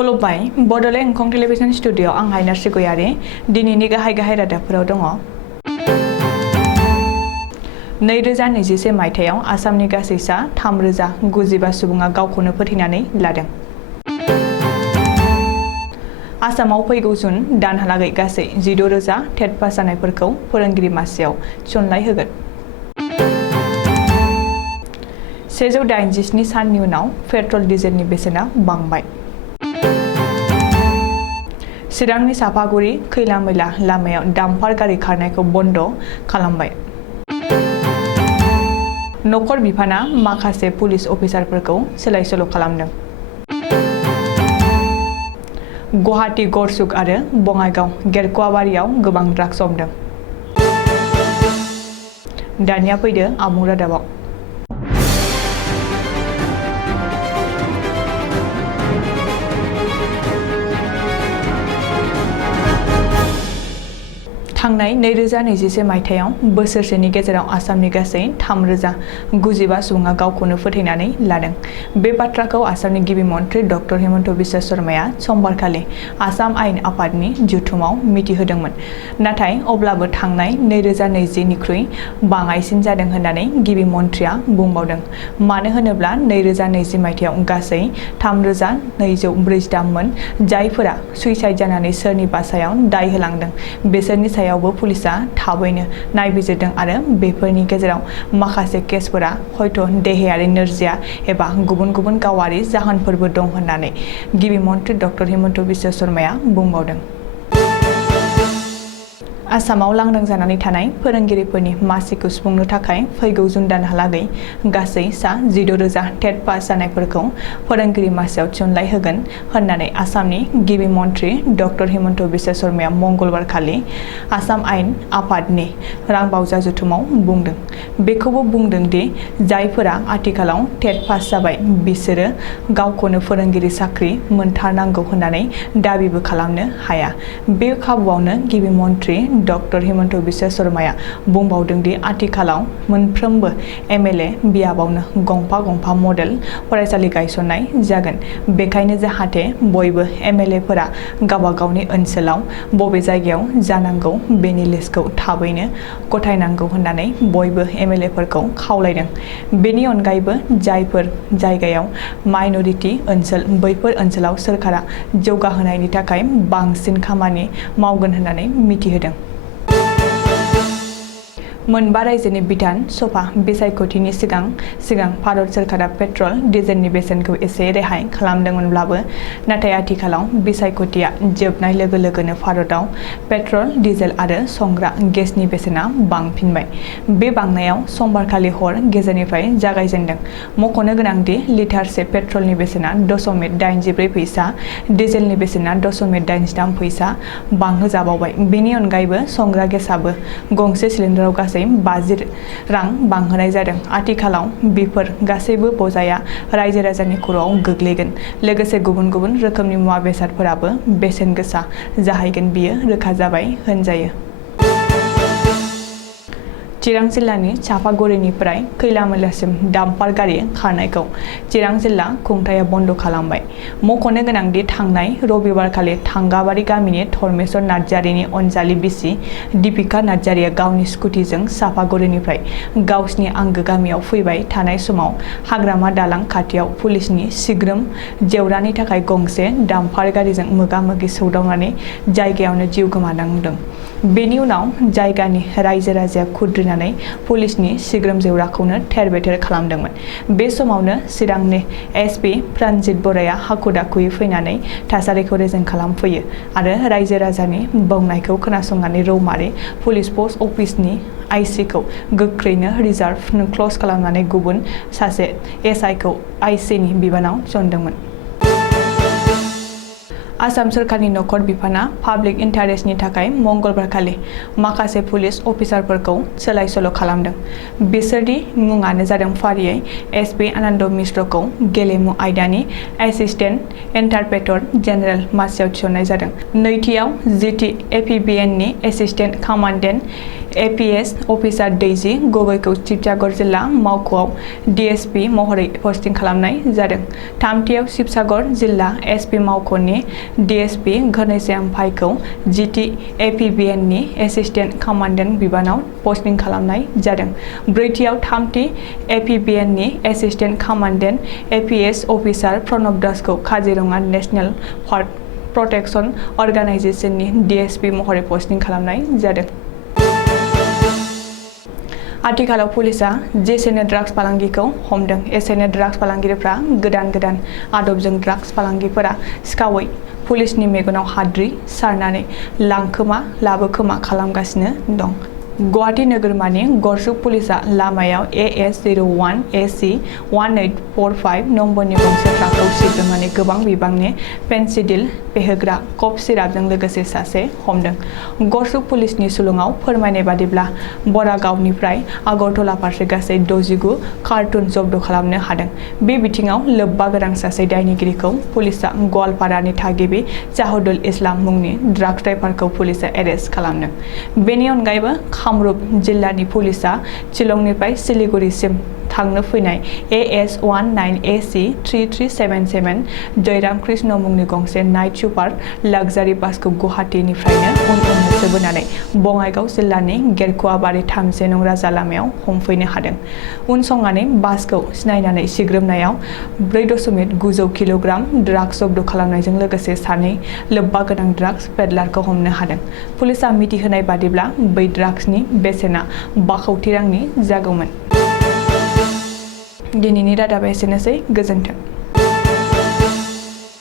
खुलुमबाय Bodoland एंखं television studio आं हायनार सिगयारि दिनैनि गाहाय रादाबफोराव दङ। 2021 मायथाइयाव आसामनि गासै सा 3095 सुबुङा गावखौनो फोथैनानै लादों। आसामाव फैगौ जुन दानहालागै गासै 16,000 टेट पास जानायफोरखौ फोरोंगिरि मासियाव थिसननाय होगोन। 187 साननि उनाव पेट्रल डिजेलनि बेसेना बांबाय। चिरांनि सापागुरि खैला मैला लामायाव डाम्पार गारि खारनायखौ बन्द खालामबाय। नखर बिफाना माखासे पुलिस अफिसारफोरखौ सोलाय-सोल' खालामदों। गुवाहाटी गरसुक आरो बङाइगाव गेरख'आबारियाव गोबां ड्राग्स हमदों। दानिया फैदो आबुं रादाबाव। थांनाय 2021 मायथाइयाव बोसोरसेनि गेजेराव आसामनि गासै 3095 सुबुङा गावखौनो फोथैनानै लादों। बे बाथ्राखौ आसामनि गिबि मन्थ्रि डक्टर हिमन्त बिश्व शर्माया समबारखालि आसाम आयेन आफादनि जथुमाव मिथिहोदोंमोन। नाथाय अब्लाबो थांनाय 2020 निख्रुइ बाङाइसिन जादों होननानै गिबि मन्थ्रिया बुंबावदों। मानो होनोब्ला 2020 मायथाइयाव गासै 3243 मोन जायफोरा सुइसाइड जानानै सोरनिबा सायाव दाय होलांदों। बिसोरनि सायावबो पुलिसा थाबैनो नायबिजिरदों आरो बेफोरनि गेजेराव माखासे केसफोरा हयथ' देहायारि नोरजिया एबा गुबुन गावारि जाहोनफोरबो दं होननानै गिबि मन्थ्रि डक्टर हिमन्त बिश्व शर्माया बुंबावदों। आसामाव लांदां जानानै थानाय फोरोंगिरिफोरनि मासिखौ सुफुंनो थाखाय फैगौ जुन दानहालागै गासै सा 16,000 टेट पास जानायफोरखौ फोरोंगिरि मासियाव थिसननाय होगोन होननानै आसामनि गिबि मन्थ्रि डक्टर हिमन्त बिश्व शर्माया मंगलबारखालि आसाम आयेन आफादनि रांबावजा जथुमाव बुंदों। बेखौबो बुंदों दि जायफोरा आथिखालाव टेट पास जाबाय बिसोरो गावखौनो फोरोंगिरि साख्रि मोनथारनांगौ होननानै दाबिबो खालामनो हाया। बे खाबुआवनो गिबि मन्थ्रि डक्टर हिमन्त बिश्व शर्माया बुंबावदों दि आथिखालाव मोनफ्रोमबो एमएलए बियाबावनो गंफा मडेल फरायसालि गायसननाय जागोन। बेखायनो जाहाथे बयबो एमएलएफोरा गावबा गावनि ओनसोलाव बबे जायगायाव जानांगौ बेनि लिस्टखौ थाबैनो गथायनांगौ होननानै बयबो एमएलएफोरखौ खावलायदों। बेनि अनगायैबो जायफोर जायगायाव माइनरिटि ओनसोल बैफोर ओनसोलाव सोरखारा जौगाहोनायनि थाखाय बांसिन खामानि मावगोन होननानै मिथिहोदों। मोनबा रायजोनि बिधान सभा बिसायख'थिनि सिगां भारत सोरखारा पेट्रल डिजेलनि बेसेनखौ एसे रेहाय खालामदोंमोनब्लाबो नाथाय आथिखालाव बिसायख'थिया जोबनाय लोगो लोगोनो भारतआव पेट्रल डिजेल आरो संग्रा गेसनि बेसेना बांफिनबाय। बे बांनायाव समबारखालि हर गेजेरनिफ्राय जागायजेनदों। मख'नो गोनांदि लिटारसे पेट्रलनि बेसेना 0.84 फैसा, डिजेलनि बेसेना 0.83 फैसा बांहोजाबावबाय। बेनि अनगायैबो संग्रा गेसआबो गंसे सिलिन्डाराव गासै 50 रां बांहोनाय जादों। आथिखालाव बेफोर गासैबो बजाया रायजो राजानि खर'आव गोग्लैगोन। लोगोसे गुबुन रोखोमनि मुवा बेसादफोराबो बेसेन गोसा जाहैगोन बियो रोखा जाबाय होनजायो। चिरां जिल्लानि चापागुरिनिफ्राय खैला मैलासिम डाम्पार गारि खारनायखौ चिरां जिल्ला खुंथाया बन्द खालामबाय। मख'नो गोनांदि थांनाय रबिबारखालि थांगाबारि गामिनि धर्मेश्वर नार्जारिनि अनजालि बिसि दीपिका नार्जारिया गावनि स्कुटिजों चापागुरिनिफ्राय गावसिनि आंगो गामियाव फैबाय थानाय समाव हाग्रामा दालां खाथियाव पुलिसनि सिग्रोम जेवरानि थाखाय गंसे डाम्पार गारिजों मोगा-मोगि सौदावनानै जायगायावनो जिउ गोमानांदों। बेनि उनाव जायगानि रायजो राजाया खुद्रिनानै पुलिसनि सिग्रोम जेवराखौनो थेर-बेथेर खालामदोंमोन। बे समावनो चिरांनि एसपि प्रानजित बराया हाखु-दाखुयै फैनानै थासारिखौ रेजें खालामफैयो आरो रायजो राजानि बुंनायखौ खोनासंनानै रौमारि पुलिस पस्ट अफिसनि आइसिखौ गोख्रैनो रिजार्भ क्लज खालामनानै गुबुन सासे एसआइखौ आइसिनि बिबानाव थिसनदोंमोन। आसाम सोरखारनि नखर बिफाना पाब्लिक इन्टारेस्टनि थाखाय मंगलबारखालि माखासे पुलिस अफिसारफोरखौ सोलाय-सोल' खालामदों। बिसोरनि मुङानो जादों फारियै एसपि आनन्द मिश्रखौ गेलेमु आयदानि एसिस्टेन्ट इन्टारप्रेटर जेनेरेल मासियाव थिसननाय जादों। नैथियाव जिटि एपिबिएननि एसिस्टेन्ट कामान्डेन्ट APS अफिसार दैजि गगैखौ शिबसागर जिल्ला मावख'आव DSP महरै पस्टिं खालामनाय जादों। थामथियाव शिबसागर जिल्ला SP मावख'नि DSP घनश्याम भाईखौ GT APBN नि एसिस्टेन्ट कामान्डेन्ट बिबानाव पस्टिं खालामनाय जादों। ब्रैथियाव थामथि APBN नि assistant commandant APS officer Pranab दासखौ काजिरङा नेशनेल पार्क प्रटेक्शन अर्गानाइजेशननि DSP महरै पस्टिं खालामनाय जादों। आथिखालाव पुलिसा जेसेनो ड्राग्स फालांगिखौ हमदों एसेनो ड्राग्स फालांगिरिफ्रा गोदान आदबजों ड्राग्स फालांगिफोरा सिखावै पुलिसनि मेगनाव हाद्रि सारनानै लांखोमा लाबोखोमा खालामगासिनो दं। गुवाहाटी नोगोरमानि गरसुक पुलिसा लामायाव AS01 AC 1845 नम्बरनि गंसे ट्राकखौ सिग्रोमनानै गोबां बिबांनि पेन्सिडिल फेहोग्रा कफ सिरापजों लोगोसे सासे हमदों। गरसुक पुलिसनि सुलुङाव फोरमायनाय बादिब्ला बरागावनिफ्राय आगरतला फारसे गासै 69 कार्टुन जब्द खालामनो हादों। बे बिथिङाव लोब्बा गोनां सासे दायनिगिरिखौ पुलिसा गवालपारानि थागिबि जाहुदुल इस्लाम मुंनि ड्राग्स ड्राइभारखौ पुलिसा एरेस्ट खालामदों। बेनि अनगायैबो कामरुप जिल्लानि पुलिसा शिलंनिफ्राय सिलिगुरिसिम थांनो फैनाय AS19 AC 3377 जयराम कृष्ण मुंनि गंसे नाइट सुपार लाक्जारि बासखौ गुवाहाटीनिफ्रायनो उन होसोबोनानै बङाइगाव जिल्लानि गेरखुवाबारि 3 नं राजा लामायाव हमफैनो हादों। उनसंनानै बासखौ सिनायनानै सिग्रोमनायाव 4.9 किल'ग्राम ड्राग्स जब्द खालामनायजों लोगोसे सानै लोब्बा गोनां ड्राग्स पेडलारखौ हमनो हादों। पुलिसा मिथिहोनाय बादिब्ला बै ड्राग्सनि बेसेना 5 कौटि रांनि जागौमोन। दिनैनि रादाबा एसेनोसै, गोजोन्थों।